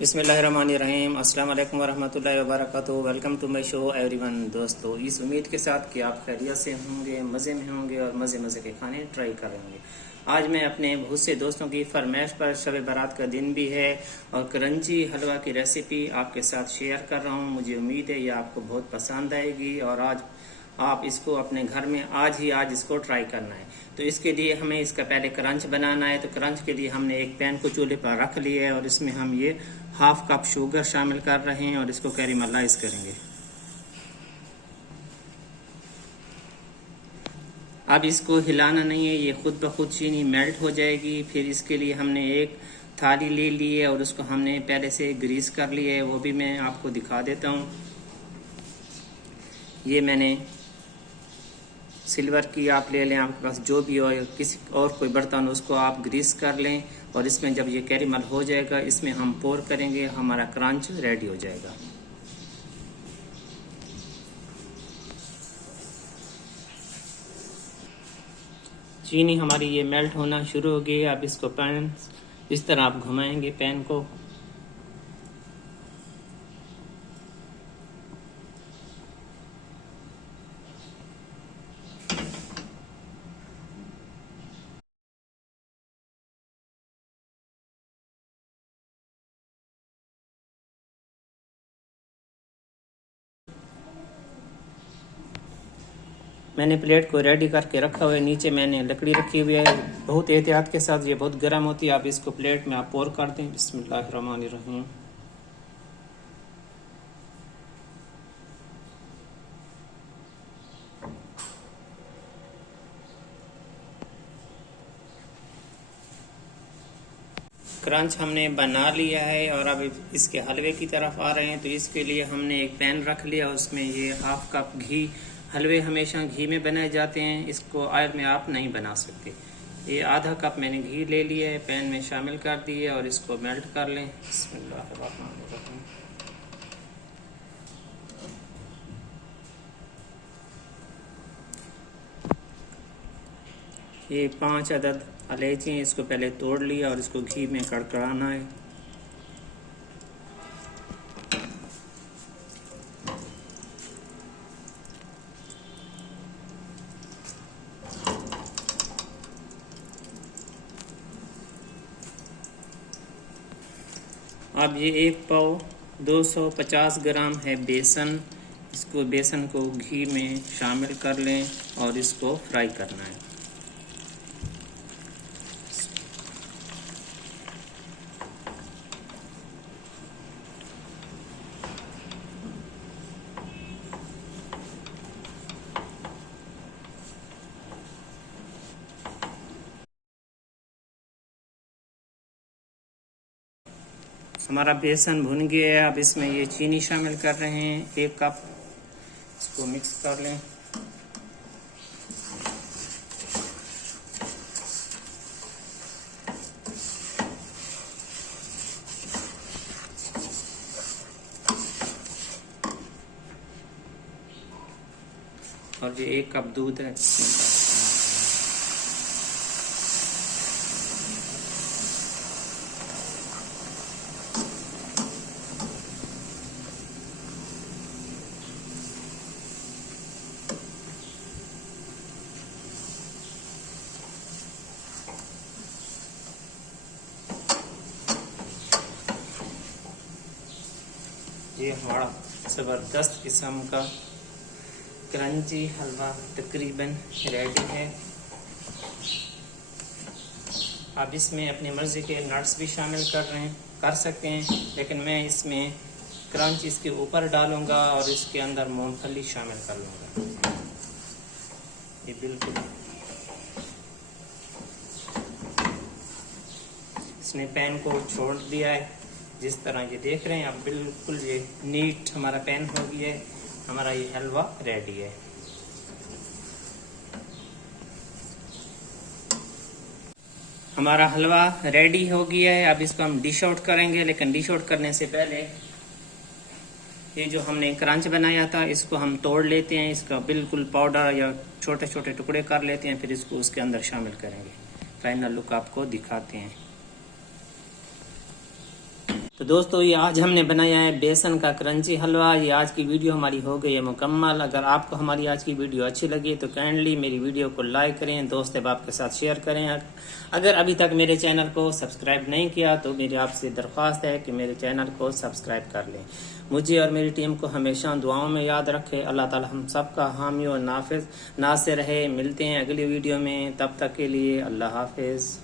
बिस्मिल्लाहिर्रहमानिर्रहीम। अस्सलाम वालेकुम वरहमतुल्लाहि वबरकातुहू। Welcome to my show everyone. दोस्तों, इस उम्मीद के साथ कि आप खैरियत से होंगे, मज़े में होंगे और मज़े के खाने ट्राई कर रहे होंगे। आज मैं अपने बहुत से दोस्तों की फरमाइश पर शब बारात का दिन भी है और करंजी हलवा की रेसिपी आपके साथ शेयर कर रहा हूँ। मुझे उम्मीद है ये आपको बहुत पसंद आएगी और आज आप इसको अपने घर में आज इसको ट्राई करना है। तो इसके लिए हमें इसका पहले क्रंच बनाना है। तो क्रंच के लिए हमने एक पैन को चूल्हे पर रख लिया है और इसमें हम ये हाफ कप शुगर शामिल कर रहे हैं और इसको कैरेमलाइज करेंगे। अब इसको हिलाना नहीं है, ये खुद ब खुद चीनी मेल्ट हो जाएगी। फिर इसके लिए हमने एक थाली ले ली है और उसको हमने पहले से ग्रीस कर लिया है, वो भी मैं आपको दिखा देता हूँ। ये मैंने सिल्वर की आप ले लें, आपके पास जो भी हो, किसी और कोई बर्तन उसको आप ग्रीस कर लें और इसमें जब ये कैरेमल हो जाएगा इसमें हम पोर करेंगे, हमारा क्रंच रेडी हो जाएगा। चीनी हमारी ये मेल्ट होना शुरू हो गई है। अब इसको पैन इस तरह आप घुमाएंगे पैन को। मैंने प्लेट को रेडी करके रखा हुआ है, नीचे मैंने लकड़ी रखी हुई है। बहुत एहतियात के साथ, ये बहुत गर्म होती है। आप इसको प्लेट में आप पोर कर दें। बिस्मिल्लाहिर्रहमानिर्रहीम। क्रंच हमने बना लिया है और अब इसके हलवे की तरफ आ रहे हैं। तो इसके लिए हमने एक पैन रख लिया, उसमें ये हाफ कप घी। हलवे हमेशा घी में बनाए जाते हैं, इसको ऑयल में आप नहीं बना सकते। ये आधा कप मैंने घी ले लिया है, पैन में शामिल कर दिए और इसको मेल्ट कर लें। बिस्मिल्लाहिर्रहमानिर्रहीम। ये 5 अदद इलायची हैं, इसको पहले तोड़ लिया और इसको घी में कड़कड़ाना है। अब ये एक पाव 250 ग्राम है बेसन। इसको बेसन को घी में शामिल कर लें और इसको फ्राई करना है। हमारा बेसन भुन गया है। अब इसमें ये चीनी शामिल कर रहे हैं, 1 कप। इसको मिक्स कर लें। और ये 1 कप दूध है। ये हमारा ज़बरदस्त किस्म का क्रंची हलवा तकरीबन रेडी है। आप इसमें अपनी मर्ज़ी के नट्स भी शामिल कर सकते हैं, लेकिन मैं इसमें क्रंच इसके ऊपर डालूंगा और इसके अंदर मूंगफली शामिल कर लूँगा। ये बिल्कुल इसने पैन को छोड़ दिया है, जिस तरह ये देख रहे हैं आप। बिल्कुल ये नीट हमारा पैन हो गया है, हमारा ये हलवा रेडी है। हमारा हलवा रेडी हो गया है। अब इसको हम डिश आउट करेंगे, लेकिन डिश आउट करने से पहले ये जो हमने क्रंच बनाया था इसको हम तोड़ लेते हैं। इसका बिल्कुल पाउडर या छोटे छोटे टुकड़े कर लेते हैं, फिर इसको उसके अंदर शामिल करेंगे। फाइनल लुक आपको दिखाते हैं। तो दोस्तों ये आज हमने बनाया है बेसन का क्रंची हलवा। ये आज की वीडियो हमारी हो गई है मुकम्मल। अगर आपको हमारी आज की वीडियो अच्छी लगी तो काइंडली मेरी वीडियो को लाइक करें, दोस्त अहबाब के साथ शेयर करें। अगर अभी तक मेरे चैनल को सब्सक्राइब नहीं किया तो मेरी आपसे दरख्वास्त है कि मेरे चैनल को सब्सक्राइब कर लें। मुझे और मेरी टीम को हमेशा दुआओं में याद रखे। अल्लाह ताला हम सब का हामी और नासिर रहे। मिलते हैं अगली वीडियो में, तब तक के लिए अल्लाह हाफिज़।